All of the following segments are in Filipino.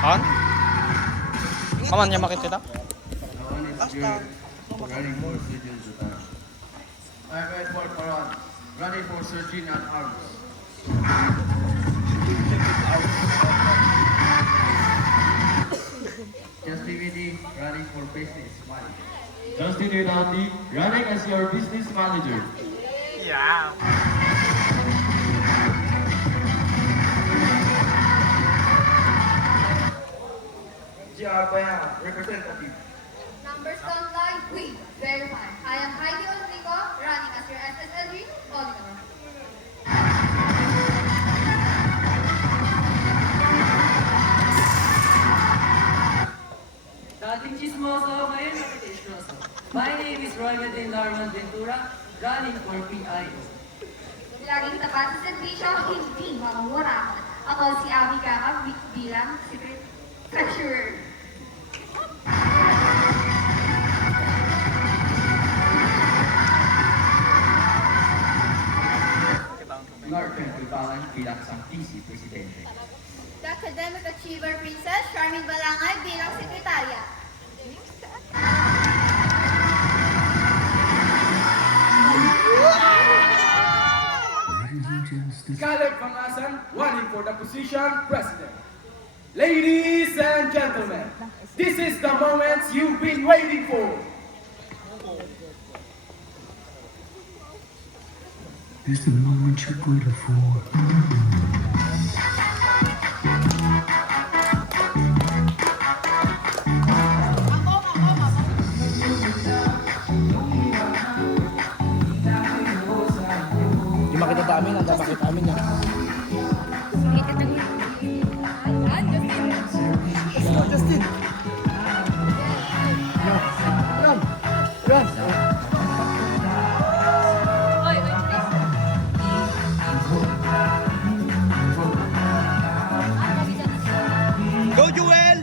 On? Kaman niya makita kita? Basta. Running for Surgeon Zutar. I'm Edward Paran, running for Surgeon at Arms. Justin Witty, running for Business Manager. Justin Rinaldi, running as your business manager. Yeah. GR Bayang, representative. Numbers don't lie, we verify. I am Heidi Olrico, running as your SSLG auditor. Dating chismoso, ngayon nakitisyoso. My name is Roy Medin Darman Ventura, running for PI. Laging tapat sa servisyo, hindi mamamura. Ako si Abby Kakab bilang secret treasurer. Lord Kentipalan bilang isang PC Presidente. The Academic Achiever Princess, Charmin Balangay bilang sekretarya. Caleb Pangasan, running for the position president. Ladies and gentlemen, this is the moment you've been waiting for. This is the moment you've waited for. Di makita amin, ang makita amin niya. Justin! Run! Run! Go, Joel!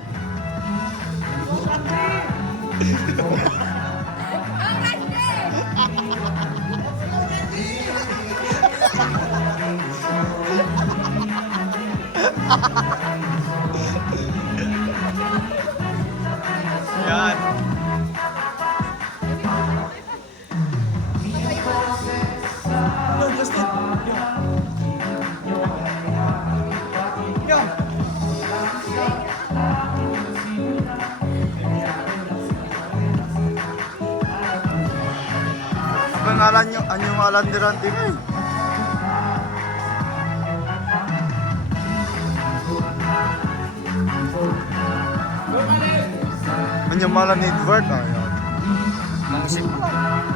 Yan. Go, Justin. Yan. Apa ngalan nyo? Anyo ngalan di ranting eh? Anyo malan ni Edward? Ayun. Nangsip ko lang.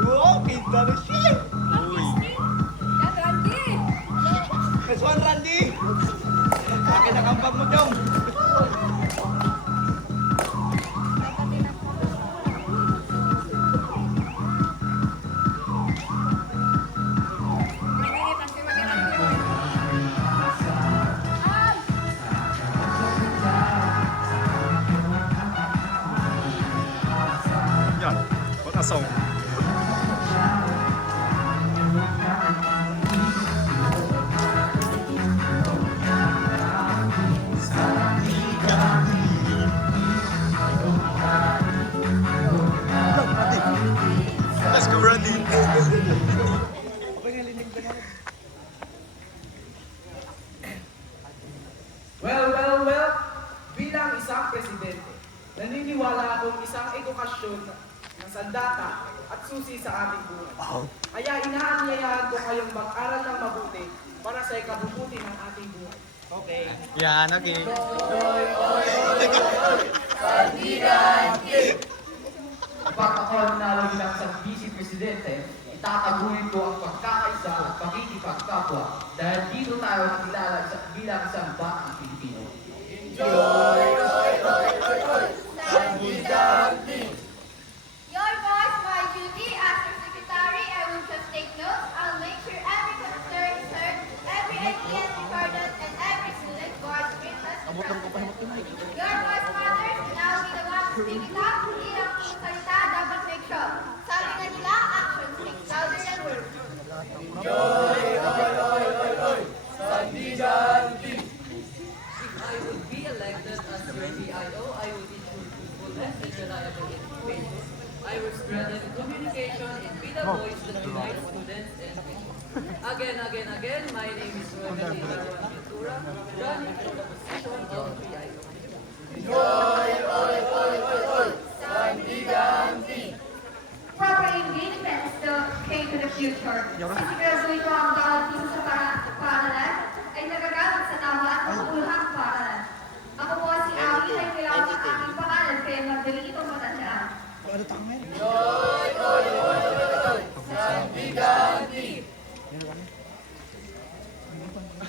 Wow, kita na siya! Uy! Yan, Randy! Next one, Randy! Akin na kambang mo, Jong! Yan, pag-asaw. Let's go, Randy! Well, bilang isang presidente, naniniwala akong isang edukasyon ng sandata at susi sa ating buhay. Kaya inaanyayahan ko kayong mag-aral ng mabuti para sa ikabubuti ng ating buhay. Okay. Yan, okay. Kapag ako nanalo bilang isang vice presidente, itataguhin ko ang pagkakaisa at pakikipagkapwa dahil dito tayo nakilala bilang isang batang Pilipino. Sandy Sandy! Your voice matters, now be the one to speak it up. Hindi lang salita, dapat make sure. Sabi nga nila, action speaks louder than words. If I would be elected as your PIO, I would ensure truthfulness and reliable information. I would strengthen communication and be the voice that unites students and teachers. Again, my name is Royalty Darwan Ventura, running for the position of PIO. Proper engagement is the key to the future. Sinigraduate ko ang bawat isa sa paaralan ay nagagamit sa tama at makapulhang paaralan. Ako po si Ami ay kailangan ang aking pangalan kaya madali itong matandaan.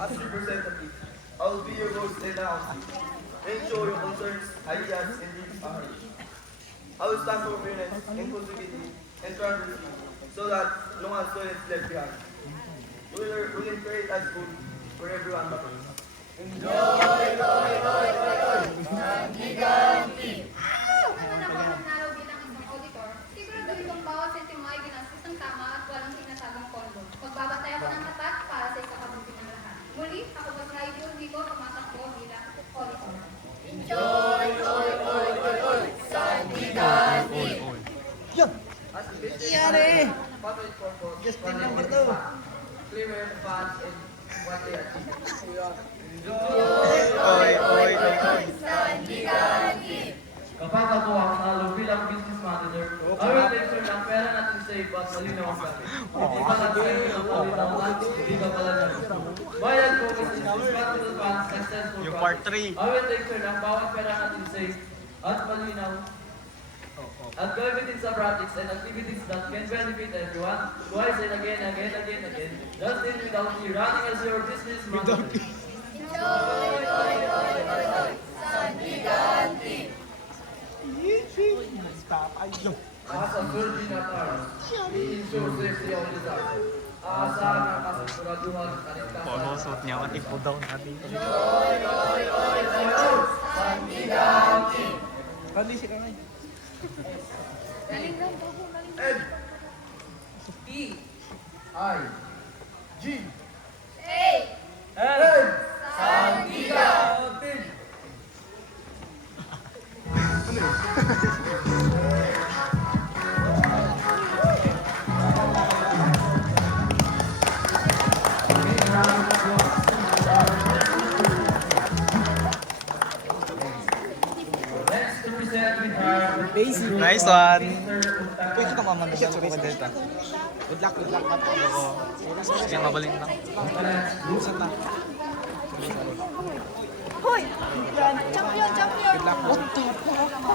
As representative, I will be your voice in the house. Ensure your concerns, ideas, and dreams are heard. I will stand for fairness, inclusivity, and transparency so that no one students left behind. We will create a school for everyone. Kung naman ako nanalo bilang isang auditor, siguraduhin kong bawat sentimo ay ginastos ng tama at walang tinatagong kondo. Magbabantay ako ng tapat para sa ikabubuti ng lahat. Muli, ako po si Heidi Urbico, tumatakbo bilang auditor. As the business public purpose, just number 2. Clearer the funds and what they achieve. Kapag ako ang nalo bilang business manager, I will make sure na ang pera natin safe at malinaw ang gamit. Hindi pa natin ang palitawan, hindi ka pala namin. Bayad ko kasi capital funds successful Yung part project. 3. I will make sure na ang bawat pera natin safe at malinaw at gamitin sa projects and activities that can benefit everyone. Twice and again. Just in without me running as your business manager. As a virgin at heart, we ensure safety of the dark. Aasahan ang kasiguraduhan at kaligtasan. Ponosot niya, matipo daw natin. E. I, G, Hey! L, Next to present with her. Nice one. Pwede ka mamanda sa mga delta. Good luck. Sige, mabalin lang. Saan na? Hoy! Champion! Good luck. What the fuck?